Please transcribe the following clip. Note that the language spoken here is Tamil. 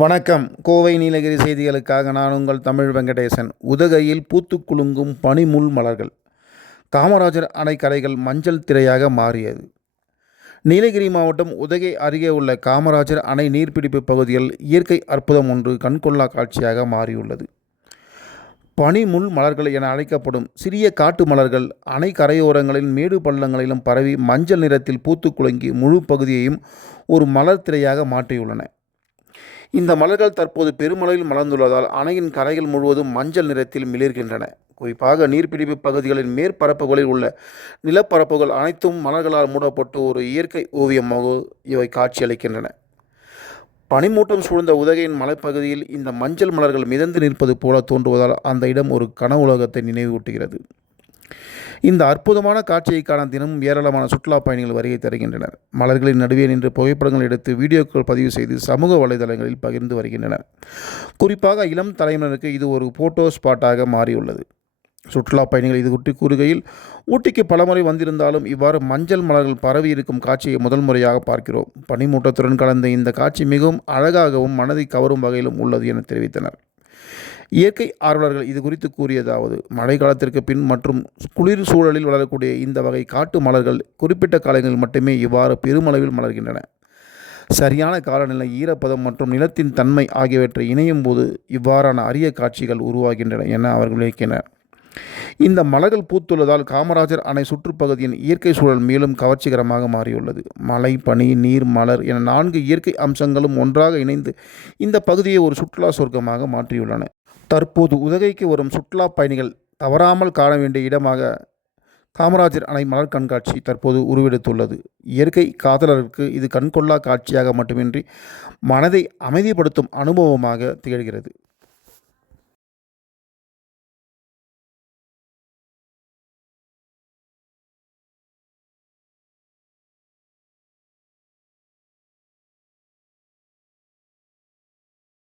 வணக்கம். கோவை நீலகிரி செய்திகளுக்காக நான் உங்கள் தமிழ் வெங்கடேசன். உதகையில் பூத்துக் குலுங்கும் பனிமுள் மலர்கள். காமராஜர் அணை கரைகள் மஞ்சள் திரையாக மாறியது. நீலகிரி மாவட்டம் உதகை அருகே உள்ள காமராஜர் அணை நீர்பிடிப்பு பகுதியில் இயற்கை அற்புதம் ஒன்று கண்கொள்ளா காட்சியாக மாறியுள்ளது. பனிமுள் மலர்கள் என அழைக்கப்படும் சிறிய காட்டு மலர்கள் அணை கரையோரங்களில் மேடு பள்ளங்களிலும் பரவி மஞ்சள் நிறத்தில் பூத்துக் குலுங்கி முழு பகுதியையும் ஒரு மலர் திரையாக மாற்றியுள்ளன. இந்த மலர்கள் தற்போது பெருமளவில் மலர்ந்துள்ளதால் அணையின் கரைகள் முழுவதும் மஞ்சள் நிறத்தில் மிளிர்கின்றன. குறிப்பாக நீர்பிடிப்பு பகுதிகளின் மேற்பரப்புகளில் உள்ள நிலப்பரப்புகள் அனைத்தும் மலர்களால் மூடப்பட்டு ஒரு இயற்கை ஓவியமாக இவை காட்சியளிக்கின்றன. பனிமூட்டம் சூழ்ந்த உதகையின் மலைப்பகுதியில் இந்த மஞ்சள் மலர்கள் மிதந்து நிற்பது போல தோன்றுவதால் அந்த இடம் ஒரு கனவுலகத்தை நினைவூட்டுகிறது. இந்த அற்புதமான காட்சியை காண தினமும் ஏராளமான சுற்றுலா பயணிகள் வருகை தருகின்றனர். மலர்களின் நடுவே நின்று புகைப்படங்கள் எடுத்து வீடியோக்கள் பதிவு செய்து சமூக வலைதளங்களில் பகிர்ந்து வருகின்றனர். குறிப்பாக இளம் தலைமுறையினருக்கு இது ஒரு போட்டோ ஸ்பாட்டாக மாறியுள்ளது. சுற்றுலா பயணிகள் இது குறித்து கூறுகையில், ஊட்டிக்கு பலமுறை வந்திருந்தாலும் இவ்வாறு மஞ்சள் மலர்கள் பரவி இருக்கும் காட்சியை முதல் முறையாக பார்க்கிறோம். பனிமூட்டத்துடன் கலந்த இந்த காட்சி மிகவும் அழகாகவும் மனதை கவரும் வகையிலும் உள்ளது என தெரிவித்தனர். இயற்கை ஆர்வலர்கள் இது குறித்து கூறியதாவது, மழை காலத்திற்கு பின் மற்றும் குளிர் சூழலில் வளரக்கூடிய இந்த வகை காட்டு மலர்கள் குறிப்பிட்ட காலங்களில் மட்டுமே இவ்வாறு பெருமளவில் மலர்கின்றன. சரியான காலநிலை, ஈரப்பதம் மற்றும் நிலத்தின் தன்மை ஆகியவற்றை இணையும் போது இவ்வாறான அரிய காட்சிகள் உருவாகின்றன என அவர்கள் விளக்கினர். இந்த மலர்கள் பூத்துள்ளதால் காமராஜர் அணை சுற்றுப்பகுதியின் இயற்கை சூழல் மேலும் கவர்ச்சிகரமாக மாறியுள்ளது. மலை, பனி, நீர், மலர் என 4 இயற்கை அம்சங்களும் ஒன்றாக இணைந்து இந்த பகுதியை ஒரு சுற்றுலா சொர்க்கமாக மாற்றியுள்ளன. தற்போது உதகைக்கு வரும் சுற்றுலா பயணிகள் தவறாமல் காண வேண்டிய இடமாக காமராஜர் அணை மலர் கண்காட்சி தற்போது உருவெடுத்துள்ளது. இயற்கை காதலருக்கு இது கண்கொள்ளா காட்சியாக மட்டுமின்றி மனதை அமைதிப்படுத்தும் அனுபவமாக திகழ்கிறது.